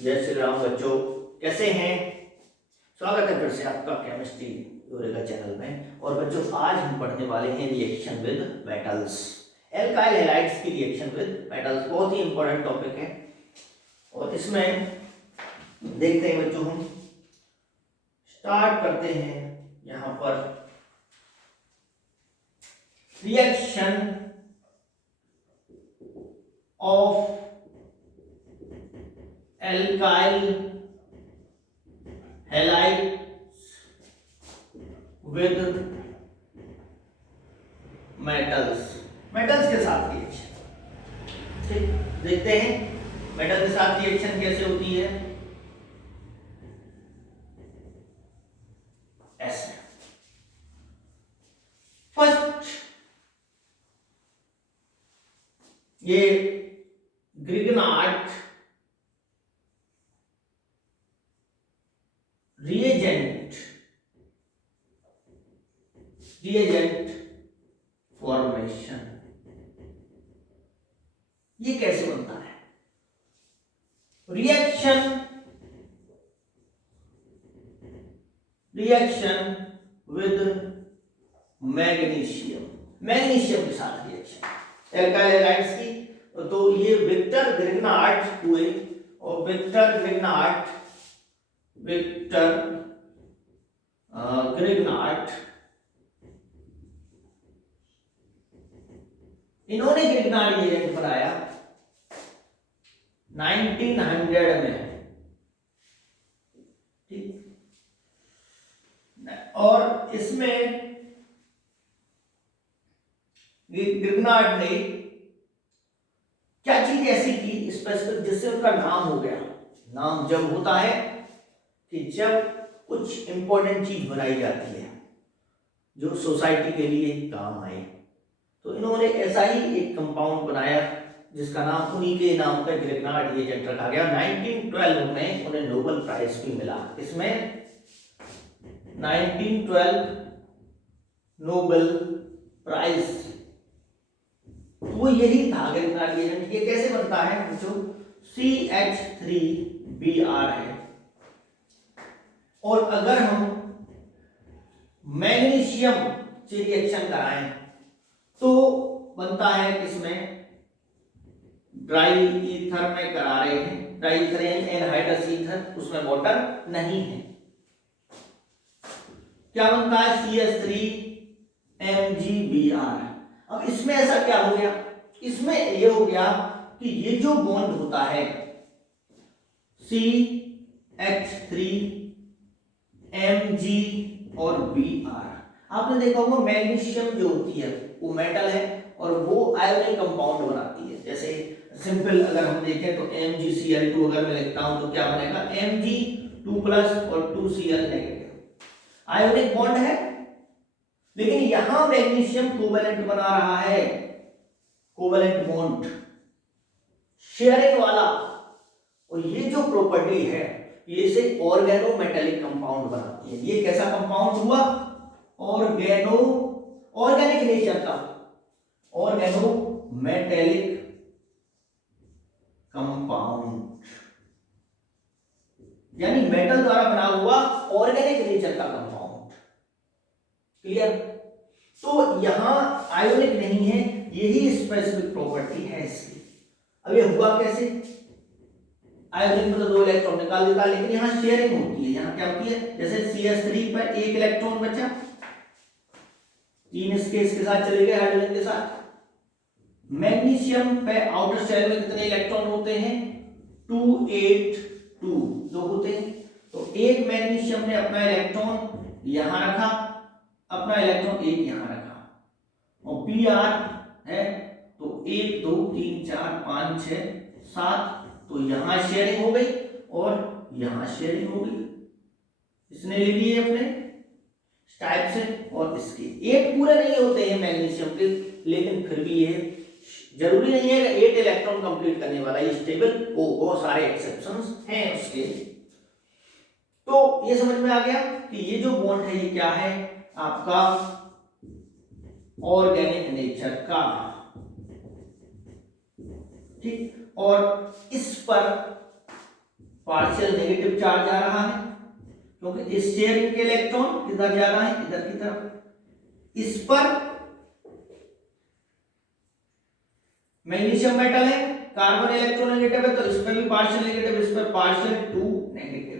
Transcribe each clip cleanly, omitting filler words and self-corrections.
जय श्री राम बच्चों, कैसे हैं। स्वागत है फिर से आपका केमिस्ट्री यूरेका चैनल में। और बच्चों, आज हम पढ़ने वाले हैं reaction with metals, alkyl halides की रिएक्शन विद मेटल्स। बहुत ही इंपॉर्टेंट टॉपिक है और इसमें देखते हैं बच्चों, हम स्टार्ट करते हैं यहां पर reaction of alkyl halides with metals. Metals के साथ रिएक्शन, ठीक, देखते हैं मेटल के साथ रिएक्शन कैसे होती है। ऐसे फर्स्ट ये ग्रिग्नार्ड रिएजेंट फॉर्मेशन, ये कैसे बनता है। रिएक्शन विद मैग्नीशियम, मैग्नीशियम के साथ रिएक्शन एल्काइल हैलाइड्स की। तो ये विक्टर ग्रिग्नार्ड हुए और विक्टर ग्रिग्नार्ड इन्होंने ग्रिग्नार्ड रिएजेंट बनाया 1900 में, ठीक। और इसमें ग्रिग्नार्ड ने क्या चीज ऐसी की स्पेसिफिक जिससे उनका नाम हो गया। नाम जब होता है कि जब कुछ इंपॉर्टेंट चीज बनाई जाती है जो सोसाइटी के लिए काम आए, तो इन्होंने ऐसा ही एक कंपाउंड बनाया जिसका नाम उन्हीं के नाम पर ग्रिग्नार्ड रिएजेंट रखा गया। 1912 में उन्हें नोबेल प्राइज भी मिला। इसमें 1912 नोबेल प्राइज, वो यही था ग्रिग्नार्ड रिएजेंट। ये कैसे बनता है जो CH3Br है, और अगर हम मैग्नीशियम से रिएक्शन कराएं तो बनता है किसमें, ड्राई ईथर में करा रहे हैं, ड्राई ईथर यानी एनहाइड्रस ईथर, उसमें वाटर नहीं है। क्या बनता है CH3MgBr। अब इसमें ऐसा क्या हो गया, इसमें ये हो गया कि ये जो बॉन्ड होता है CH3Mg और Br, आपने देखा होगा मैग्नीशियम जो होती है वो मेटल है और वो आयोनिक कंपाउंड बनाती है। जैसे सिंपल अगर हम देखें तो MgCl2 अगर मैं लिखता हूं तो क्या बनेगा, Mg2+ और 2Cl नेगेटिव, आयोनिक बॉन्ड है। लेकिन यहां मैग्नीशियम कोवेलेंट बना रहा है, कोवेलेंट बॉन्ड शेयरिंग वाला, और ये जो प्रॉपर्टी है ये इसे ऑर्गेनोमेटेलिक कंपाउंड बनाती है। ये कैसा कंपाउंड हुआ, ऑर्गेनिक नेचर का ऑर्गेनोमेटेलिक कंपाउंड, यानी मेटल द्वारा बना हुआ ऑर्गेनिक नेचर का कंपाउंड। क्लियर। तो यहां आयोनिक नहीं है, यही स्पेसिफिक प्रॉपर्टी है इसकी। अब ये हुआ कैसे, आयोनिक मतलब 2 इलेक्ट्रॉन निकाल देता है, लेकिन यहां शेयरिंग होती है। यहां क्या होती है, जैसे CH3 पर 1 इलेक्ट्रॉन बचा, 3 इसके साथ चले गए हाइड्रोजन के साथ। मैग्नीशियम पे आउटर शेल में कितने इलेक्ट्रॉन होते हैं, 282 जो होते हैं। तो एक मैग्नीशियम ने अपना इलेक्ट्रॉन यहां रखा, अपना इलेक्ट्रॉन एक यहां रखा, और Br है तो 1 2 3 4 5 6 7, तो यहां शेयरिंग हो गई और यहां शेयरिंग हो गई। इसने ले लिए अपने टाइप से, और इसके 8 पूरे नहीं होते हैं मैग्नीशियम के, लेकिन फिर भी ये जरूरी नहीं है कि 8 इलेक्ट्रॉन कंप्लीट करने वाला, ये स्टेबल हो, बहुत सारे एक्सेप्शंस हैं उसके। तो ये समझ में आ गया कि ये जो बॉन्ड है ये क्या है, आपका ऑर्गेनिक नेचर का, ठीक। और इस पर पार्शियल नेगेटिव चार्ज आ रहा है, क्योंकि इस शेयरिंग के इलेक्ट्रॉन किधर जा रहा है, इधर की तरफ। इस पर मैग्नीशियम मेटल है, कार्बन इलेक्ट्रोनेगेटिव है, तो इस पर भी पार्शियल नेगेटिव, इस पर पार्शियल 2 नेगेटिव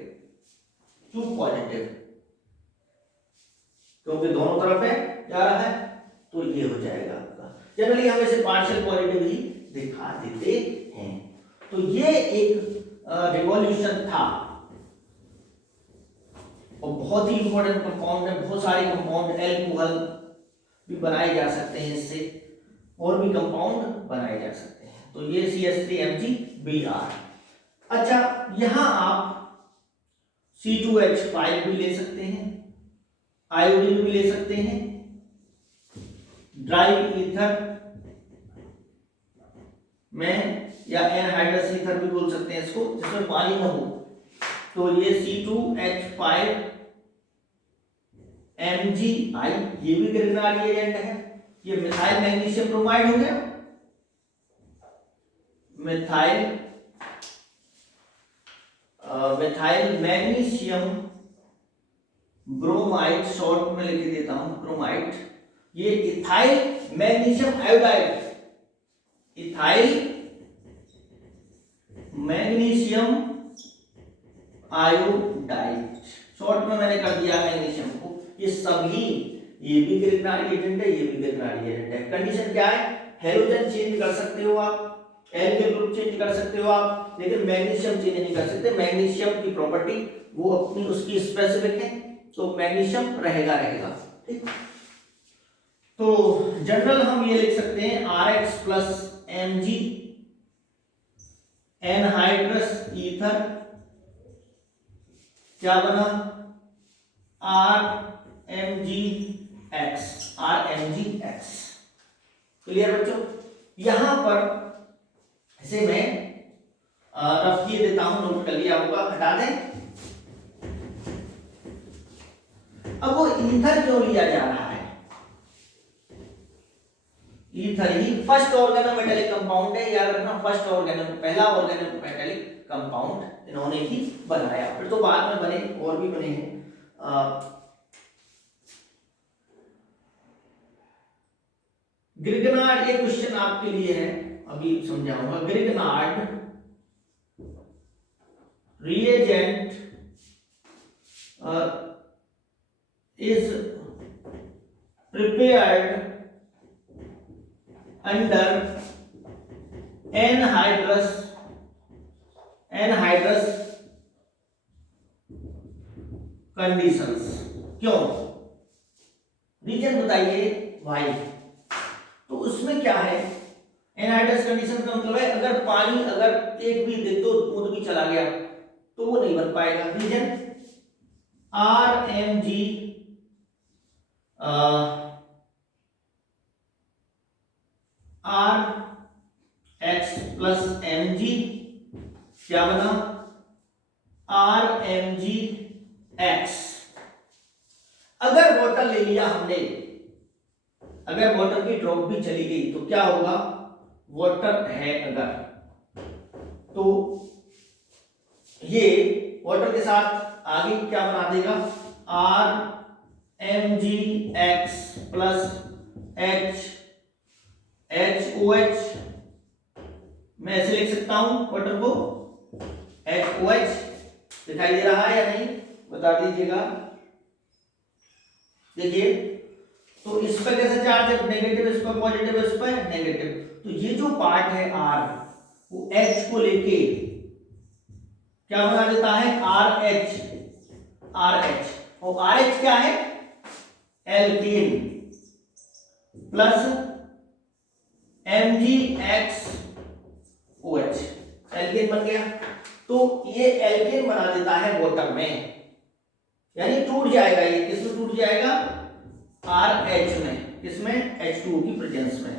2 पॉजिटिव, क्योंकि दोनों तरफ है जा रहा है, तो ये हो जाएगा आपका। जनरली हम इसे पार्शियल पॉजिटिव ही दिखा देते हैं। तो ये एक रिवॉल्यूशन था और बहुत ही इंपॉर्टेंट कंपाउंड है। बहुत सारे कंपाउंड एल्कोहल भी बनाए जा सकते हैं इससे, और भी कंपाउंड बनाए जा सकते हैं। तो ये CH3MgBr। अच्छा, यहां आप C2H5 भी ले सकते हैं, आयोडीन भी ले सकते हैं, ड्राई ईथर में, या एनहाइड्रस ईथर भी बोल सकते हैं इसको, जिसमें पानी ना हो। तो ये C2H5 MgI ये भी ग्रिग्नार्ड एजेंट है। ये मिथाइल मैग्नीशियम ब्रोमाइड हो गया, मिथाइल मैग्नीशियम ब्रोमाइड, शॉर्ट में लिख देता हूं ब्रोमाइड। ये ethyl magnesium iodide, ethyl magnesium iodide, short में मैंने कर दिया मैग्नीशियम को। ये सभी, ये भी ग्रिग्नार्ड एजेंट है, ये भी ग्रिग्नार्ड एजेंट है। कंडीशन क्या है, हेलोजन चेंज कर सकते हो आप, एल्केन ग्रुप चेंज कर सकते हो आप, लेकिन मैग्नीशियम चेंज नहीं कर सकते। मैग्नीशियम की प्रॉपर्टी वो अपनी उसकी स्पेसिफिक है, तो मैग्नीशियम रहेगा। ठीक, तो जनरल हम ये लिख सकते हैं RX plus Mg anhydrous ether, क्या बना, RMgX। क्लियर बच्चों? यहां पर इसे मैं रफ किए देता हूं, नोट कर लिया होगा, हटा दें। अब वो ईथर क्यों लिया जा रहा है? ईथर ही फर्स्ट ऑर्गेनोमेटेलिक कंपाउंड है, याद रखना, फर्स्ट पहला ऑर्गेनोमेटेलिक कंपाउंड इन्होंने ही बनाया। फिर तो बाद में बने, और भी बने हैं। ग्रिग्नार्ड, ये क्वेश्चन आपके लिए है, अभी समझाऊंगा। Grignard reagent is prepared under anhydrous conditions। क्यों? रीजन बताइए भाई। तो उसमें क्या है, एनहाइड्रस कंडीशन का मतलब है अगर पानी अगर एक भी दे दो बूंद भी चला गया तो वो नहीं बन पाएगा। Reason RMg RH plus Mg, क्या बना, RMgX। अगर वाटर ले लिया हमने, अगर वाटर की ड्रॉप भी चली गई तो क्या होगा, वाटर है अगर, तो ये वाटर के साथ आगे क्या बना देगा, RMgX प्लस HOH। मैं ऐसे लिख सकता हूं वाटर को, HOH दिखाई दे रहा है या नहीं, बता दीजिएगा। देखिए, तो इस पर कैसे चार्ज है, नेगेटिव, इस पर पॉजिटिव, इस पर नेगेटिव। तो ये जो पार्ट है R, वो H को लेके क्या बना देता है, RH। और RH क्या है, एल्केन प्लस MgXOH, एल्केन बन गया। तो ये एल्केन बना देता है वाटर में, यानी टूट जाएगा। ये किसमें टूट जाएगा, RH में, किसमें, H2O की प्रेजेंस में,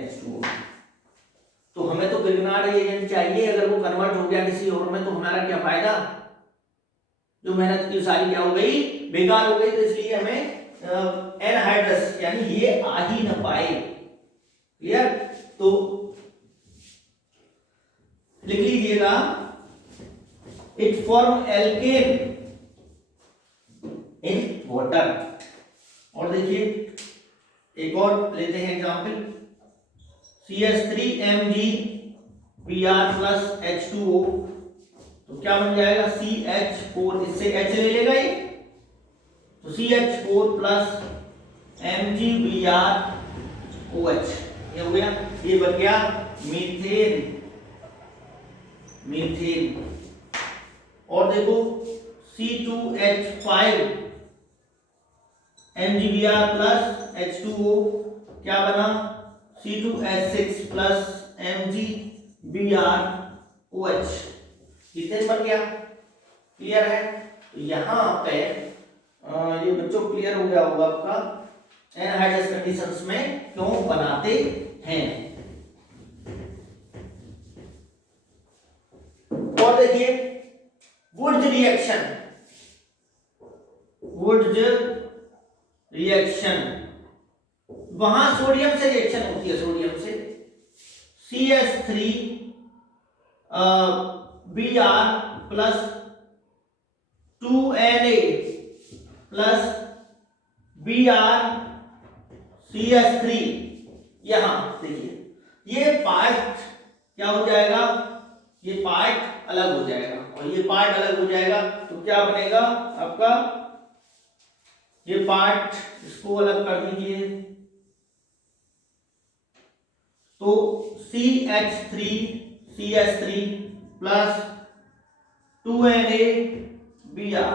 H2O। तो हमें तो ग्रिग्नार्ड एजेंट चाहिए, अगर वो कन्वर्ट हो गया किसी और में तो हमारा क्या फायदा, जो मेहनत की सारी क्या हो गई, बेकार हो गई। तो इसलिए हमें एनहाइड्रस यानी ये आ ही ना पाए। क्लियर? तो लिख लीजिएगा it form alkane in water. और देखिए एक और लेते हैं एग्जांपल, CH3Mg Br+H2O, तो क्या बन जाएगा CH4, इससे H ले लेगा ये, तो CH4+MgBrOH, ये हो गया, ये बन गया मीथेन। मीथेन। और देखो C2H5MgBr+H2O क्या बना, C2H6+MgBrOH, मीथेन बन गया। क्लियर है? तो यहां पे ये बच्चों क्लियर हो गया होगा आपका एनहाइड्रस कंडीशंस में क्यों बनाते हैं। और देखिए वुड्स रिएक्शन, वुड्स रिएक्शन, वहां सोडियम से रिएक्शन होती है, सोडियम से CH3Br+2Na+Br यहां देखिए ये पार्ट क्या हो जाएगा, ये पार्ट अलग हो जाएगा और ये पार्ट अलग हो जाएगा, तो क्या बनेगा आपका, ये पार्ट इसको अलग कर दीजिए, तो CH3 2Na Br,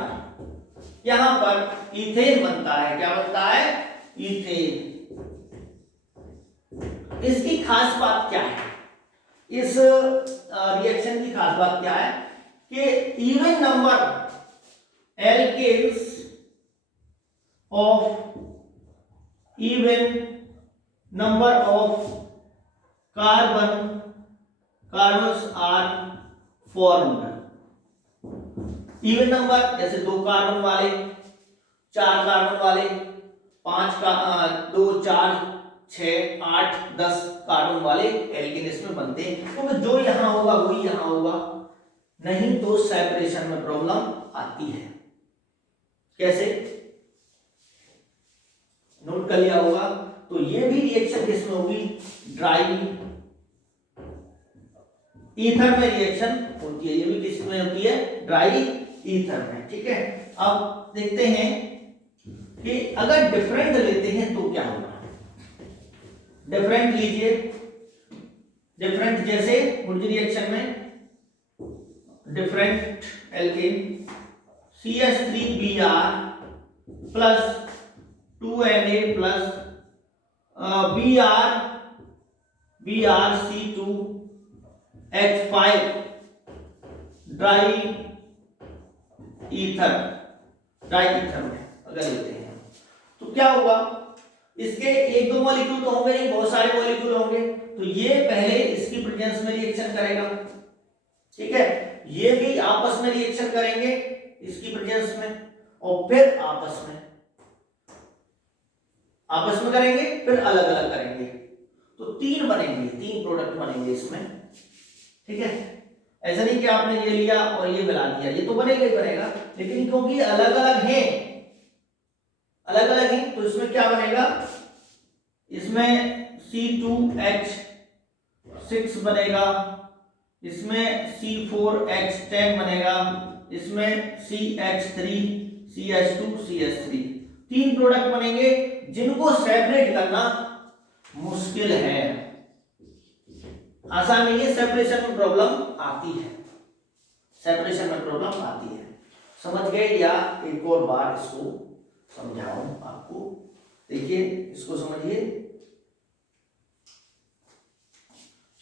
यहां पर इथेन बनता है। क्या बनता है? इथेन। इसकी खास बात क्या है, इस रिएक्शन की खास बात क्या है कि even number alkanes of carbons are formed. Even number जैसे 2 कार्बन वाले, 4 कार्बन वाले, 5 का 2 4 6 8 10 कार्बन वाले एल्केन इसमें बनते हैं। तो जो यहां होगा वही यहां होगा, नहीं तो सेपरेशन में प्रॉब्लम आती है। कैसे नोट कर लिया होगा? तो ये भी रिएक्शन किसमें होगी, ड्राई ईथर में रिएक्शन होती है, ये भी किसमें होती है, ड्राई ईथर में। ठीक है, अब देखते हैं कि अगर डिफरेंट लेते हैं तो क्या होगा। डिफरेंट लीजिए, डिफरेंट जैसे वुड्स रिएक्शन में different alkane CH3Br+2Na+BrC2H5 dry ether, dry ether में अगर लेते हैं तो क्या होगा, इसके 1-2 मॉलिक्यूल तो होंगे नहीं, बहुत सारे मॉलिक्यूल होंगे, तो ये पहले इसकी प्रेजेंस में रिएक्शन करेगा। ठीक है, ये भी आपस में रिएक्शन करेंगे इसकी प्रेजेंस में, और फिर आपस में करेंगे, फिर अलग अलग करेंगे, तो 3 बनेंगे, 3 प्रोडक्ट बनेंगे इसमें। ठीक है, ऐसा नहीं कि आपने ये लिया और ये मिला दिया, ये तो बनेगा ही बनेगा, लेकिन क्योंकि अलग अलग हैं, तो इसमें क्या बनेगा, इसमें C2H6 बनेगा, इसमें C4H10 बनेगा, इसमें CH3CH2CH3, 3 प्रोडक्ट बनेंगे जिनको सेपरेट करना मुश्किल है, आसान नहीं है, सेपरेशन में प्रॉब्लम आती है, सेपरेशन में प्रॉब्लम आती है। समझ गए? या एक और बार इसको समझाऊं आपको, देखिए इसको समझिए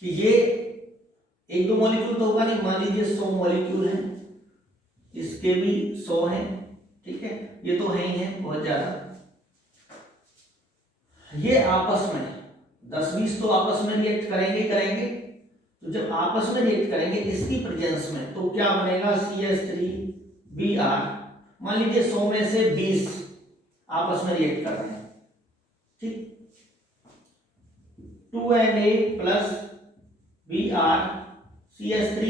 कि ये 1-2 मॉलिक्यूल तो होगा नहीं, मान लीजिए 100 मॉलिक्यूल हैं, इसके भी 100 हैं। ठीक है, ये तो है ही है बहुत ज्यादा, ये आपस में 10-20 तो आपस में रिएक्ट करेंगे, तो जब आपस में रिएक्ट करेंगे इसकी प्रेजेंस में, तो क्या बनेगा, CH3Br, मान लीजिए 100 में से 20 आपस में रिएक्ट कर रहे हैं, ठीक, 2Na+Br CH3,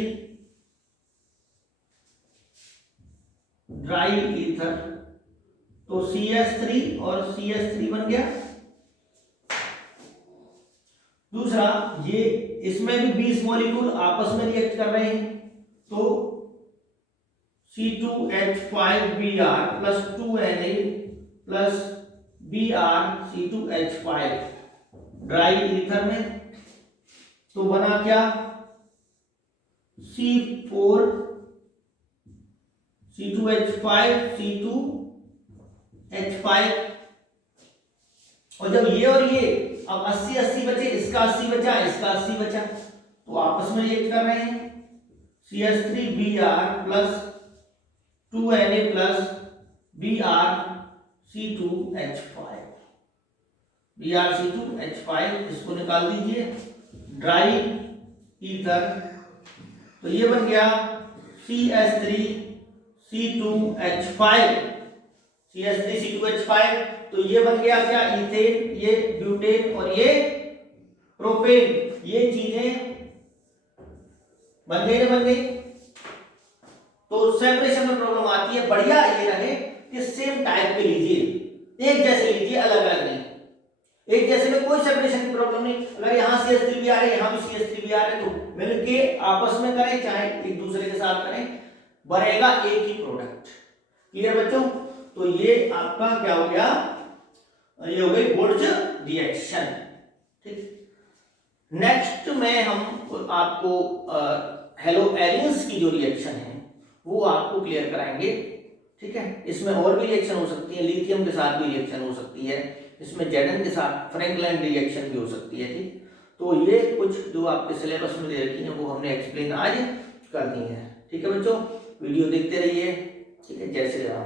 ड्राई ईथर, तो CH3 और CH3 बन गया। दूसरा, ये इसमें भी 20 मॉलिक्यूल आपस में रिएक्ट कर रहे हैं, तो C2H5Br plus 2Na plus BrC2H5 dry ether में, तो बना क्या, C4 C2H5 C2H5। और जब ये और ये अब 80-80 बचे, इसका 80 बचा, इसका 80 बचा, तो आपस में रिएक्ट कर रहे हैं। CH3Br plus 2Na plus BrC2H5 BrC2H5, इसको निकाल दीजिए ड्राई ईथर, तो ये बन गया CH3C2H5 तो ये बन गया क्या, इथेन, ये ब्यूटेन और ये प्रोपेन, ये चीजें बन गई ना, बन गई। तो सेपरेशन में प्रॉब्लम आती है, बढ़िया ये रहे कि सेम टाइप के लीजिए, एक जैसे लीजिए, अलग अलग नहीं। एक जैसे में कोई सेपरेशन की प्रॉब्लम नहीं, अगर यहाँ CH3 भी आ रहे हैं, यहाँ भी CH3 भी आ रहे हैं, तो मिलके आपस में करें चाहे एक दूसरे के साथ करें, बनेगा एक ही प्रोडक्ट। क्लियर बच्चों? तो ये आपका क्या हो गया, ये हो गई वुर्त्ज रिएक्शन। ठीक, नेक्स्ट में हम आपको हेलोएरिन्स की जो रिएक्शन है वो आपको क्लियर कराएंगे। ठीक है, इसमें और भी रिएक्शन हो सकती है, लिथियम के साथ भी रिएक्शन हो सकती है, इसमें Zn के साथ फ्रैंकलिन रिएक्शन भी हो सकती है। ठीक, तो ये कुछ जो आपके सिलेबस में दे रखी है वो हमने एक्सप्लेन आज कर दी है। ठीक है बच्चों, वीडियो देखते रहिए। ठीक है, जय श्री राम।